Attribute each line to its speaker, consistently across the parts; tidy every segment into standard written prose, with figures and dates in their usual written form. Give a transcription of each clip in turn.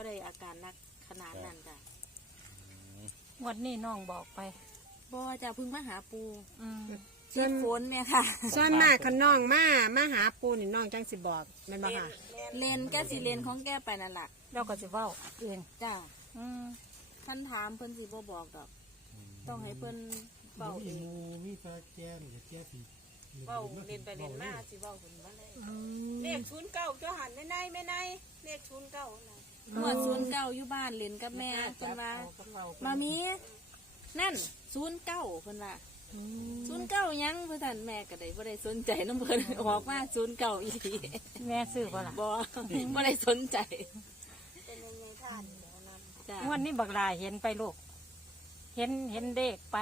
Speaker 1: ได้อาการหนักขนาดนั้นจ้ะ
Speaker 2: งวดนี้น้องบอกไป
Speaker 1: บ่จะพึ่งมาหาปู
Speaker 3: ส่วน
Speaker 1: ฝนแม่ค่ะ
Speaker 3: ส่วนมากคันน้องมาหาปูนี่น้องจังสิบอกแม่นบ่ค่ะ
Speaker 1: เลนแกสิเลนของแกไปนั่นแหละ
Speaker 2: เราก็จะเว้าเอง
Speaker 1: จ้า
Speaker 2: อืม
Speaker 1: ท่านถามเพิ่นสิบ่บอกดอก ต้องให้เพิ่นเป่าเอง
Speaker 4: มีตาแก้มแก้สี
Speaker 1: เป่าเล่นไปเล่นมาสิเป่าคนมาเลยเลข09เจ้าหันไม่ในเลข09นะเมื่อ09อยู่บ้านเล่นกับแม่เพิ่นว่ามามีนั่น09เพิ่นว่า09ยังเพิ่นท่านแม่ก็ได้บ่ได้สนใจนำเพิ่นออกมา09อีหลี
Speaker 2: แม่ซื้อบ่ล่ะ
Speaker 1: บ่ได้สนใจจ้ะ
Speaker 2: งวดนี้บักลาเห็นไปลูกเห็นเด็กไป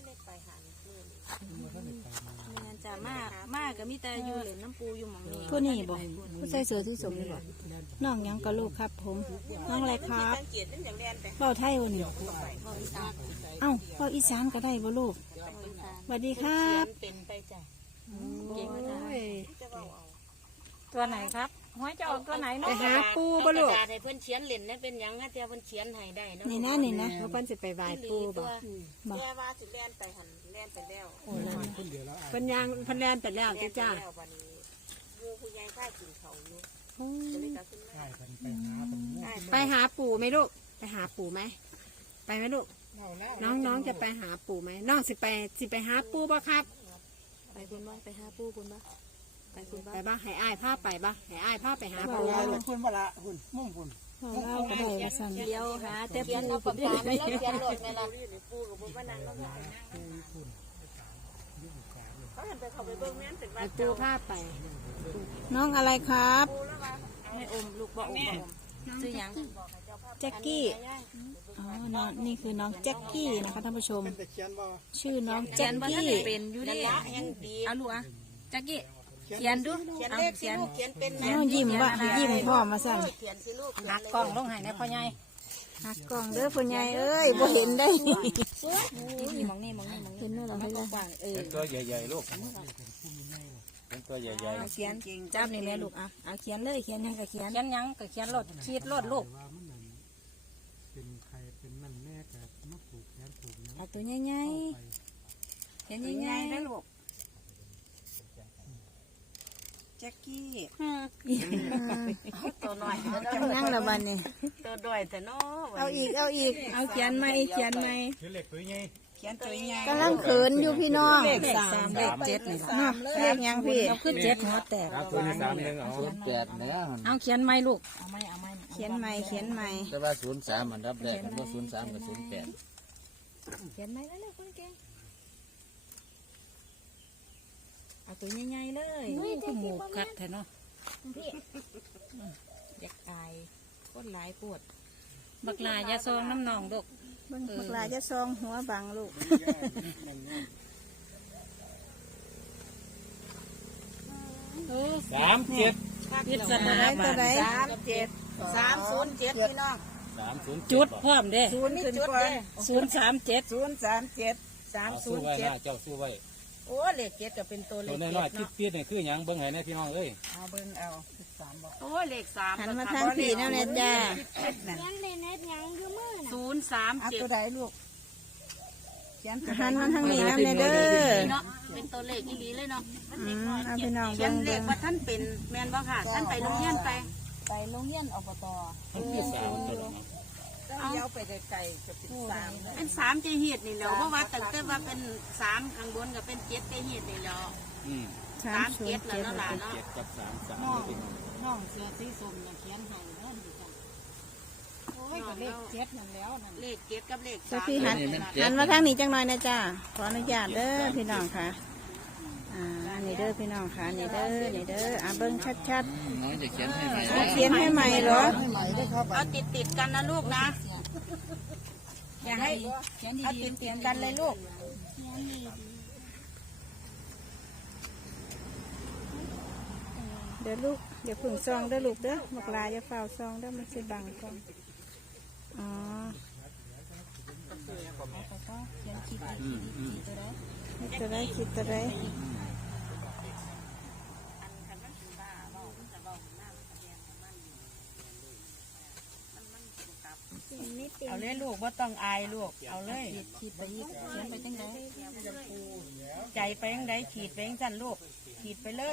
Speaker 1: แม่นจ้ะมาก็มีแต่อยู่เล่นน้ำปูอยู่หม่องนี้
Speaker 5: ผู้นี่บอกผู้ใส่เสื้อที่สมนี่บอกน้องหยังกับลูกครับผมน้องอะไรครับเป้าไทยวันนี้เอ้าเป้าอีสานก็ได้บ่ลูกสวัสดีครับ
Speaker 1: เป็นไปจ้ะ
Speaker 3: เก่งจ้ะ
Speaker 2: ตัวไหนครับหวยจะออกตัวไหน
Speaker 3: ไป
Speaker 2: เนาะ
Speaker 3: หาปูบ่ลูก
Speaker 1: กระดาษให้เพิ่นเขียนเล่นนั่นเป็นหยังฮะเจ้าเพิ่นเขียนให้ได้เนาะ
Speaker 5: นี่นะนี่นะ
Speaker 3: เพราะเพิ่นสิไปไหว้ปูบ่
Speaker 5: บอก
Speaker 1: แม่ว่าสิแล่นไปหันแล่นไปแล้ว
Speaker 4: คนเดียวแล้ว
Speaker 3: เพิ่นยังเพิ่นแล่นไปแล้วจ้ะจ้า
Speaker 1: แล้วบัดนี้งูผู้ใหญ่ค่ากินเขาอยู่ก็เลยตัดสินใจ
Speaker 4: ใช่กันไปหาตรงนู้น
Speaker 3: ไปหาปู่ไหมลูกไปหาปู่ไหมไปไหมลูกน้องจะไปหาปู่ไหมน้องสิไปหาปู่บ่ครับ
Speaker 1: ไปคุณบ้าไปหาปูคุณบ้าไปคุณบ้า
Speaker 3: ไปบ้าให้อ้ายพาไปบ้าให้อ้ายพาไปหา
Speaker 4: เอา
Speaker 3: ปู่
Speaker 4: ละคุณมาละคุณมุ่งคุณ
Speaker 5: เล่าก็ได้ว่าสั่น
Speaker 1: เดียวหาแต่ปูคุณตาไม่เขียนรถแม่ล่ะปูกับปูมานั่งแล้วเขาหันไปเขาไปเบิ่งแม่นเป็นว่า
Speaker 3: ให้ปู่พาไป
Speaker 5: น้องอะไรครับ
Speaker 1: ไม่อมลูกบ่อมซื้อหยัง
Speaker 5: แจ็คกี้อ๋อน้องนี่คือน้องแจ็คกี้นะคะท่านผู้ชม
Speaker 4: เป็นแต่เขียนว่า
Speaker 5: ชื่อน้อง
Speaker 1: เขี
Speaker 5: แจ็
Speaker 1: ยน
Speaker 5: ค
Speaker 1: ว่าท่าน
Speaker 5: กี้
Speaker 1: เป็นอยู่ดิเอาลูกอ่ะจักกี้เขียนดูเขียนเลขสิลูกเขียนเป็น
Speaker 5: น้องยิ้มว่ายิ้มพ่อมาสั่น
Speaker 1: เขียนสิลูก
Speaker 2: หักกล้องลงให้ในพ่อใหญ่
Speaker 5: หักกล่องเด้อพ่อใหญ่เอ้ยบ่เห็นได้
Speaker 1: มองนี่
Speaker 5: เห็นนู่นเหรอเห็นเลย
Speaker 6: เป็นตัวใหญ่ๆลูกเป็นตัวใหญ่
Speaker 5: เอาเขียนจับนี่แม่ลูกอ่ะเอาเขียนเลยเขียนยังก็เขียน
Speaker 2: เขียนหยังก็เขียนรถขีดรถลูก
Speaker 4: ว่ามันนั่นเป็นใครเป็นนั่นแม่กับมาปลูกแขนปลูกยัง
Speaker 5: เอาตัวใหญ่ๆเขียนใหญ่ๆนะลูก
Speaker 1: แจ็คกี้
Speaker 5: ตั
Speaker 1: ตัวน้อย
Speaker 5: นั่งละบันนี่
Speaker 1: ตัวด้อยแต่น้อ
Speaker 5: เอาอีกเอาเขียนไหมเขียนไหม
Speaker 4: เขียนเหล็กตัวใหญ่
Speaker 1: เขียนตัวใหญ่
Speaker 5: กำลังเขินอยู่พี่น้อง
Speaker 2: เลข3เลข7นี่ล่ะ
Speaker 5: เนาะเลขยังพี่
Speaker 2: เอาขึ้น7หัวแตก
Speaker 6: ๆตัวที่3นึงเอา08แล้ว
Speaker 2: เอาเขียนไหมลูก
Speaker 5: เขียนใหม่เขียนใหม่
Speaker 6: แต่ว่า03อันดับแรกมันบ่03กับ08
Speaker 5: เขียนใหม่แล้วเลยคนเก่งเอาตัวใหญ่ๆเลย
Speaker 2: อุ้ยคือหมูกัดแท้เนาะ
Speaker 1: อยากตายคนหลายปวด
Speaker 2: บักลาอย่าซองน้ำนองลูก
Speaker 5: เบิ่งพวกลาจะซองหัวบังลูก
Speaker 6: 37
Speaker 2: พิศนา
Speaker 5: ตัวใด
Speaker 1: 307พี่น้อง
Speaker 6: 307
Speaker 2: จุดพร้อมเด้
Speaker 1: ศูนย์นี่จุดเลย
Speaker 2: 037
Speaker 1: 037
Speaker 6: เอาสู้ไว้นะเจ้าสู้ไว้
Speaker 1: โอ้เลขเจ็ดก็เป็นตัวเล
Speaker 6: ตัว
Speaker 1: ข
Speaker 6: น้อยๆติดๆนี่คือหยังเบิ่งให้แน่พี่น้องเอ้ย
Speaker 1: เอาเบิ่งเอา13บ่โอ้เลข3
Speaker 5: หันมาทางพี่นั่นแหละจ้า
Speaker 1: 037
Speaker 3: เอาตัวใดลูก
Speaker 5: หันมาทางนี้นั่นเลยเด้อ
Speaker 1: เนาะเป็นตัวเลขอีหลีเลยเนาะ
Speaker 5: เอาพี่น้อง
Speaker 1: เขีย
Speaker 5: เบิ่
Speaker 1: น
Speaker 5: ง
Speaker 1: เล
Speaker 5: เบิ่
Speaker 1: ข
Speaker 5: ง
Speaker 1: ว่าท่านเป็นแม่นบ่ค่ะท่านไปโรงเรียนไป
Speaker 5: ไปโรงเรียนอบต
Speaker 6: มันคือ3ตัวเนาะ
Speaker 1: เอาไปไกลๆจะเป็น3เป็น3ใจเฮ็ดนี่แหล้วเพราะว่าตั้งแต่ว่าเป็น3ข้างบนก็เป็น7ใจเฮ็ดนี่แหล้ว
Speaker 6: อืม
Speaker 1: 37แล้วเนาะล่ะเนาะ
Speaker 6: 7กับ33พี่น้อง
Speaker 2: น้องเสือสีส้มอย่าเขียนให้เด้อดิจ้ะโอ้ยก็เลข7นั่นแล้วนั่น
Speaker 1: เลข7กับเลข
Speaker 5: สัก
Speaker 1: 3
Speaker 5: ทีหันมาทางนี้จังหน่อยนะจ้าขออนุญาตเด้อพี่น้องค่ะนี่เด้อพี่น้องค่ะนี่เด้อนี่เด้อเบิ่งชัด
Speaker 6: น้อยจะเขียนให้ใหม่
Speaker 5: ๆเขียนให้ใหม่เหรอ
Speaker 1: เอาติดกันนะลูกนะอย่าให้เอาติดกันเลยลูก
Speaker 5: เดี๋ยวลูกเดี๋ยวผึ่งซองเด้อลูกเด้อหมกลาจะเฝ้าซองเด้อมันสิบังก่อนอ๋อ ตัวได้คิดตัวได้
Speaker 2: เอาเลยลูกว่าต้องอายลูกเอาเลยขีดไปอีกเขียนไปจังไดใจไปจังไดขีดไปจังสั่นลูกขีดไปเลย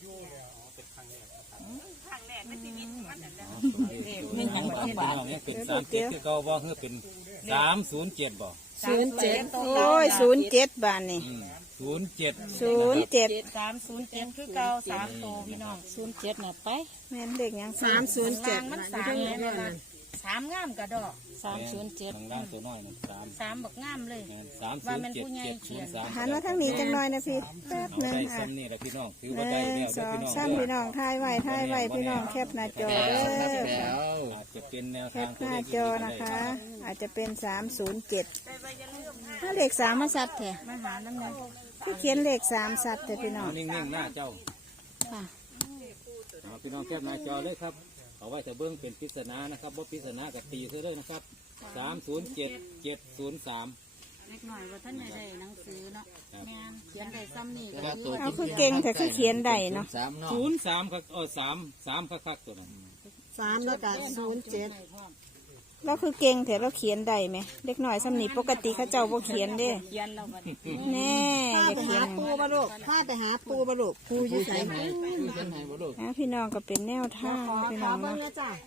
Speaker 6: นี่หันมาพี่น้องเนี่ยเป็น37คือเก่าบ่คือเป็น307บ่
Speaker 5: 07โอ้ย07บาทนี่
Speaker 6: 07
Speaker 5: 07
Speaker 2: 307คือเก่า3โตพี่น้อง07น่ะไป
Speaker 5: แม่นเลขหยัง
Speaker 2: ล่าง
Speaker 5: 307
Speaker 2: มัน3เลยนะ3งามกระดอก
Speaker 6: 307ล่างตัวน้อย
Speaker 2: 3บักงามเลย
Speaker 6: 307
Speaker 5: หันมาทางนี้จังหน่อยนะพี่แป๊บหนึง
Speaker 6: ได้
Speaker 5: อ่ะ
Speaker 6: ซ้ำนี่แหละพี่น้องถือว่าได้แล้ว
Speaker 5: สอง
Speaker 6: พี่น้อง
Speaker 5: สามพี่น้องถ่ายไว้พี่น้องแคปหน้าจอเด้อ
Speaker 6: อาจจะเป็นแนว
Speaker 5: แค
Speaker 6: ทาง
Speaker 5: ปหน้าจอนะคะ อาจจะเป็น307ถ้าเลข3มาสัตว์แท้
Speaker 2: มาหาน้ำเงิน
Speaker 5: คือเขียนเลข3สัตว์แต่พี่น้อง
Speaker 6: นิ่งๆหน้าเจ้า
Speaker 5: ค่ะ
Speaker 6: พี่น้องแคปหน้าจอเลยครับเอาไว้จะเบิ้งเป็นปริศนานะครับว่าปริศนากับตีเท่าเลยนะครับ307703
Speaker 2: เล็กหน่อยว่าท่านได้หนังสือเนาะแม่นเขียนได้ซ้ำนี่ก็
Speaker 5: เอาคือเก่งแต่คือเขียนได้เนาะ
Speaker 6: 03ครับ3คักตัวนั้น
Speaker 3: 3แล้วก็07
Speaker 5: เราคือเก่งแต่เราเขียนได้ไหมเด็กหน่อยสำนีปกติเขาเจ้าบ่เขียนเด้
Speaker 2: เขียนเราบัด
Speaker 5: แน่อย่า
Speaker 3: ไป
Speaker 5: เขีย
Speaker 3: หาน ปูบ่ลูกพาไปหาปูบ่ลูกปูอยู่ไส
Speaker 5: นะพี่น้องก็เป็นแนวทางพี่น้อง
Speaker 3: เบิ่ง
Speaker 5: เนาะ
Speaker 3: นะจ้ะ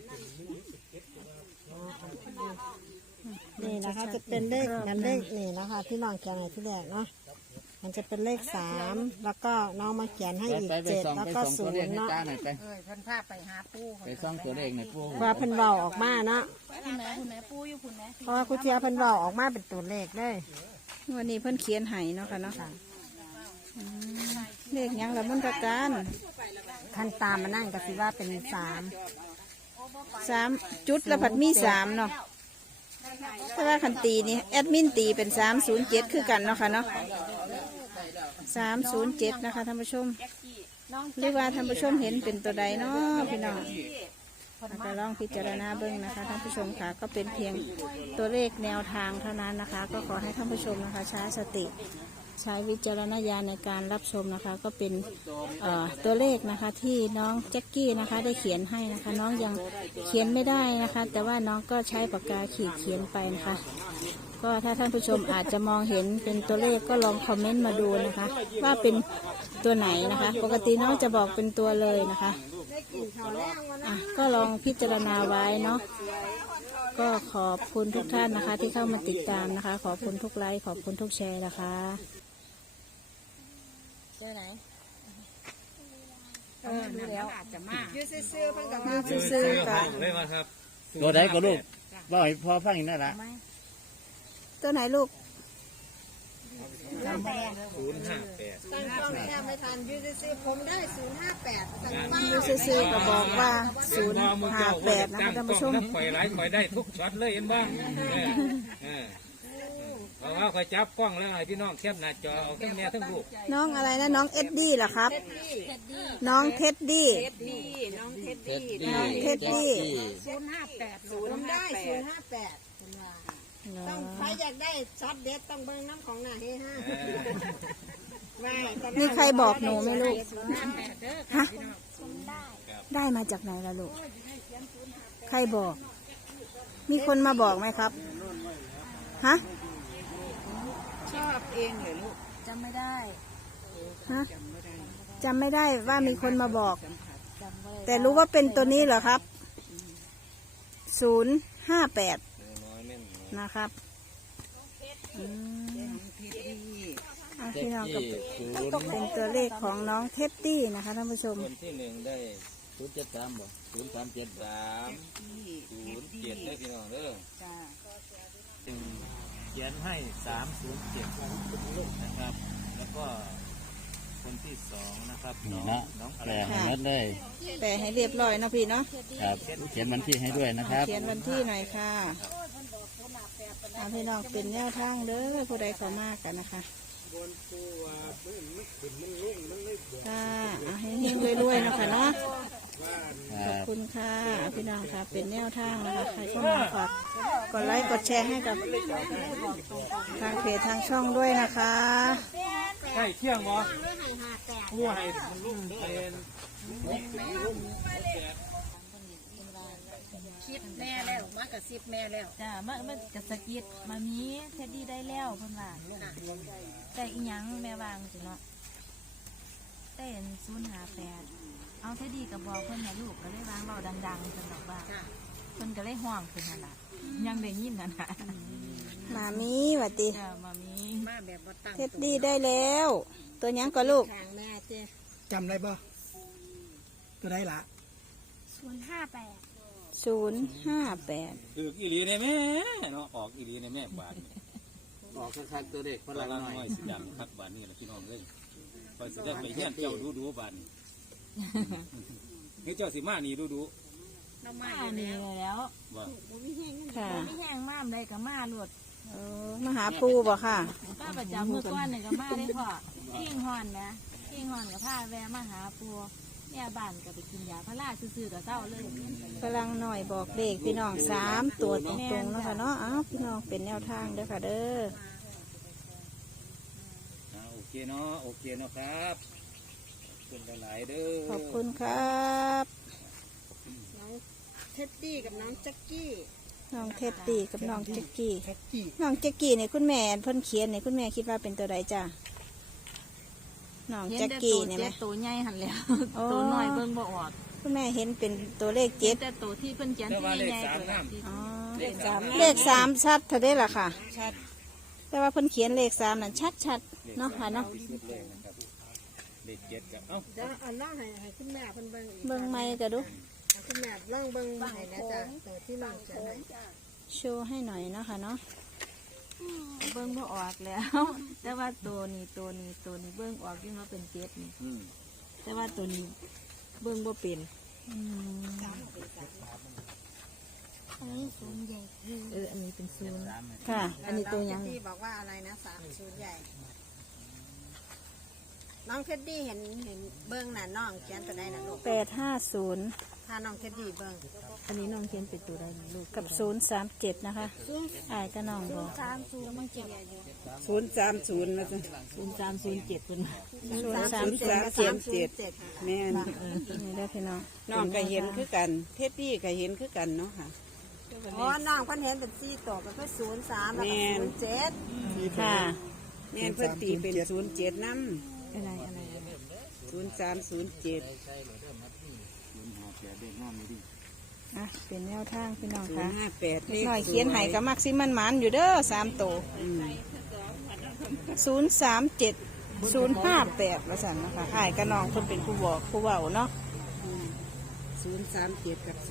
Speaker 3: นี่นะคะจะเป็นเลขนั้นเลขนี่นะคะพี่น้องเขียนให้ที่แรกเนาะมันจะเป็นเลข3แล้วก็น้องมาเขียนให้อีก7แล้วก็0เนาะ
Speaker 2: เพิ่นพาไปหาปู
Speaker 6: ไปซ่องตัวเลขในปู
Speaker 3: ว่าเพิ่นเว้าออกมาเนาะ
Speaker 2: คุณแม่ปูอยู่คุณแม่
Speaker 3: เพราะว่าครูเทียเพิ่นเว้าออกมาเป็นตัวเลขเลย
Speaker 5: วันนี้เพิ่นเขียนให้เนาะค่ะเนาะเลขหยังละมุนตะการ
Speaker 3: คันตามมานั่งก็สิว่าเป็น
Speaker 5: 3จุดแล้วผัดมี3เนาะแต่ว่าคันตีนี่แอดมินตีเป็น307คือกันเนาะค่ะเนาะ307นะคะท่านผู้ชมหรือว่าท่านผู้ชมเห็นเป็นตัวใดเนาะพี่น้องก็ลองพิจารณาเบิ่งนะคะท่านผู้ชมค่ะก็เป็นเพียงตัวเลขแนวทางเท่านั้นนะคะ ก็ขอให้ท่านผู้ชมนะคะใช้สติใช้วิจารณญาณในการรับชมนะคะ ก็เป็นตัวเลขนะคะที่น้องแจ็คกี้นะคะได้เขียนให้นะคะ น้องยังเขียนไม่ได้นะคะ แต่ว่าน้องก็ใช้ปากกาขีดเขียนไปนะคะ ก็ถ้าท่านผู้ชมอาจจะมองเห็นเป็นตัวเลขก็ลองคอมเมนต์มาดูนะคะ ว่าเป็นตัวไหนนะคะ ปกติน้องจะบอกเป็นตัวเลยนะคะก็ลองพิจารณาไว้เนาะก็ขอบคุณทุกท่านนะคะ ที่เข้ามาติดตามนะคะ ขอบคุณทุกไลค์ขอบคุณทุกแชร์นะคะ
Speaker 2: เจอไหน
Speaker 5: ดูแล้ว
Speaker 2: อาจจะมา
Speaker 5: ยืดซื้อๆเพิ่งกับมาซื้อๆกัน
Speaker 6: เลยมาครับ
Speaker 7: ตัวไหนก็ลูกว่าให้พอฟังอีกนั่นละ
Speaker 5: ตัวไหนลูก
Speaker 6: 058
Speaker 3: ตั้งกล้องแค่ไม่ทันยืดซื้อผมได้058
Speaker 5: ยืดซื้อๆก็บอกว่า058นะคะท่านผู้ชม
Speaker 6: ปล่อยไหลปล่อยได้ทุกช็อตเลยเห็นบ้างเพราะว่าคอยจับกล้องแล้วให้พี่น้องแคบหน้าจอเอาทั้งแม่ทั้งลูก
Speaker 5: น้องอะไรนะน้องเอ็ดดี้เหรอครับ น้องเท็ดดี้
Speaker 1: น้องเท็ดดี้
Speaker 5: น้องเท็ดดี้
Speaker 3: ผมได้058คุณว่าต้องใครอยากได้ช็อตเด็ดต้องเบิ่งน้ำของหน้าเฮฮาไม่
Speaker 5: มีใครบอกหนูไหมลูกฮะได้มาจากไหนล่ะลูกใครบอก มีคนมาบอกไหมครับฮะ
Speaker 1: ชอบเองเหรอลูก
Speaker 2: จำไม่ได้
Speaker 5: ฮะจำไม่ได้ว่ามีคนมาบอก แต่รู้ว่าเป็นตัวนี้เหรอครับ058นะครับพี่น้องก็เป็นตัวเลขของน้องเท็ดดี้นะคะท่านผู้ชม
Speaker 6: คนที่1ได้073บ่037307ได้พี่น้องเด้อเขียนให้307นะครับ แล้วก็คนที่2นะครับ
Speaker 7: นี่
Speaker 6: น้
Speaker 7: นะ
Speaker 6: องอะ
Speaker 7: แป
Speaker 6: ไร
Speaker 7: ลให้หมดเลย
Speaker 5: แต่ให้เรียบร้อยนะพี่เนาะ
Speaker 7: ครับเขียนวันที่ให้ด้วยนะครับ
Speaker 5: เขียนวันที่หน่อยค่ะพี่น้องเป็นแนวทางเด้อผู้ใดเขามากกันนะคะค่ะให้เฮงรวยๆนะคะเนาะขอบคุณค่ะพี่น้องค่ะเป็นแนวทางนะคะใครก็มาฝากกดไลค์กดแชร์ให้กับทางเพจทางช่องด้วยนะคะ
Speaker 6: ใช่เที่ยงบ่ผู้ให้มันลุ่มเป็น
Speaker 3: คิดแม่แล้วมากระซิบแม่แล้ว
Speaker 2: จ้ามันกระสะกิดมามีเท็ดดี้ได้แล้วเพิ่นว่าแต่อีหยังแม่วางสิเนาะแต่เห็น058เอาเท็ดดี้ก็บอกเพิ่นให้ลูกก็เลยวางเบาดังๆจังดอกว่าเพิ่นก็เลยห้องขึ้นนั่นล่ะยังได้ยินนั่นน่ะ
Speaker 5: มามีหวัดดี
Speaker 2: จ้ามามี
Speaker 3: มาแบบบ่ตั้ง
Speaker 5: เท็ดดี้ได้แล้ว ตัวหยังก็ลูก
Speaker 3: ทางแม่เจ้
Speaker 8: จำได้บ่ตัวได้ละ
Speaker 5: 058
Speaker 6: คืออีหลีในแม่เนาะออกอีหลีในแม่บาทนี่
Speaker 7: ออกคักๆตัวเด็กพ
Speaker 6: พ
Speaker 7: ลั
Speaker 6: ลั
Speaker 7: ง
Speaker 6: ง
Speaker 7: น้
Speaker 6: น้
Speaker 7: อ
Speaker 6: อย ยสีดำคักบานนี่แหละพี่น้องเลยคอยสิได้ไปเฮียนเจ้าดูบานนี่ให้เจ้าสิมานี่ดู
Speaker 3: เรามา
Speaker 2: มานี่แล้ว
Speaker 6: ว่า
Speaker 5: ค่ะ
Speaker 2: ไม่แห้งมากได้ก็มาโลด
Speaker 5: มาหาปูบ่ค่ะ
Speaker 2: ป้าประจำเมื่อก่อนนี่ก็มาได้พ่อพิงฮอนนะพิงฮอนกับผ้าแวะมาหาปูเนี่ยบ้านก็ไปกินยาพาราซื่อๆกับเจ้าเลย
Speaker 5: พลังหน่อยบอกเลขพี่น้อง3 ตัวตรงๆเนาะค่ะเนาะอ้าวพี่น้องเป็นแนวทางเด้อค่ะเด้อ
Speaker 6: โอเคเนาะโอเคเนาะครับขอบคุณหลายๆเด้อ
Speaker 5: ขอบคุณครับ
Speaker 3: น้องเท็ดดี้กับน้องแจ็คกี้
Speaker 5: น้องเท็ดดี้กับน้องแจ็กกี้
Speaker 8: แท็กกี้
Speaker 5: น้องแจ็กกี้เนี่ยคุณแม่เพิ่นเขียนเนี่ยคุณแม่คิดว่าเป็นตัวใดจ้ะน้อง
Speaker 2: เห็น
Speaker 5: แจ็ก
Speaker 2: แต่
Speaker 5: กี้
Speaker 2: ตัว
Speaker 5: เนี่ยไหม
Speaker 2: เจ็ดตัวใหญ่หันแล้ว
Speaker 5: โอ้
Speaker 2: ตัวน้อยเบิ่งบ่ออก
Speaker 5: คุณแม่เห็นเป็นตัวเลข
Speaker 2: เห็น
Speaker 5: 7
Speaker 2: แต่ตัวที่เพิ่นเขียน
Speaker 6: แต่
Speaker 2: ที่
Speaker 6: ว่าเลข
Speaker 2: ใหญ่
Speaker 6: สาม
Speaker 2: ๆตัว
Speaker 6: น้
Speaker 2: ที่
Speaker 5: อ๋อ
Speaker 6: ำเลขสาม
Speaker 5: เลข3ชัดเท่าได้ล่ะค่ะ
Speaker 8: ชัด
Speaker 5: แต่ว่าเพิ่นเขียนเลข3นั่นชัดๆเนาะค่ะเนาะ
Speaker 6: ที่สุดเลยนะครับเลขเจ็ดกับเอ้า
Speaker 3: เดี๋ยวเอาล่องให้คุณแม่เพิ่นเบิ่งอีก
Speaker 5: เบิ่งไม้ก็ดู
Speaker 3: เอาคุณแม่ล่องเบิ่งมาให้นะจ๊ะตัวที่น้องจะให้
Speaker 5: โชว์ให้หน่อยเนาะค่ะเนาะ
Speaker 2: เบิ่งบ่ออกแล้ว แต่ว่าตัวนี้เบิ่งออกยิ่งว่าเป็นเจ็ดนี่
Speaker 6: อืม
Speaker 2: แต่ว่าตัวนี้เบิ่งบ่เป็น
Speaker 5: อืม
Speaker 2: อันนี้เป็นศูนย์
Speaker 5: ค่ะ
Speaker 2: อันนี้ตัวยัง
Speaker 3: น้องเท็ดดี้บอกว่าอะไรนะ30ใหญ่ น้องเท็ดดี้เห็นเบิ่งน่ะน้องเขียนตัวใดน่ะลูก
Speaker 5: 850
Speaker 3: ถ้าน้องเท็ดดี้เบิ่ง
Speaker 2: อันนี้น้องเขียนเป็นตัวใดลูก
Speaker 5: กับ037นะคะอายก็น้องบอก
Speaker 8: 030นะจ๊ะ
Speaker 2: 0307เพิ่น
Speaker 5: 037
Speaker 8: แม่น
Speaker 5: นี่ได้อพี่น้อง
Speaker 8: น้องก็เห็นคือกัน เท็ดดี้ก็เห็นคือกันเนาะค่ะ
Speaker 3: อ๋อน้องเพิ่นเห็นเป็น4ตัวก็คือ03แล้วก็07
Speaker 5: ค่ะ
Speaker 8: แม่นเพิ่นตีเป็น07นำ
Speaker 2: อะไร
Speaker 8: 0307
Speaker 5: อ่ะเป็นแนวทางพี่น้องค่ะ
Speaker 8: 058เลข
Speaker 5: หน่อยเขียนไห้กับมักซิมันหมันอยู่เด้อ3ตัว037 ว่าซั่นนะคะอายก็น้องเพิ่นเป็นผู้บอกผู้เว้าเนาะ
Speaker 8: 037กับ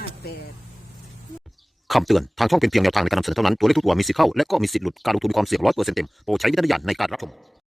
Speaker 8: 058
Speaker 9: คำเตือน ทางช่องเป็นเพียงแนวทางในการนำเสนอเท่านั้น ตัวเลขทุกตัวมีสิทธิ์เข้า และก็มีสิทธิ์หลุด การลงทุนมีความเสี่ยง100%เต็ม โปรดใช้วิจารณญาณในการรับชม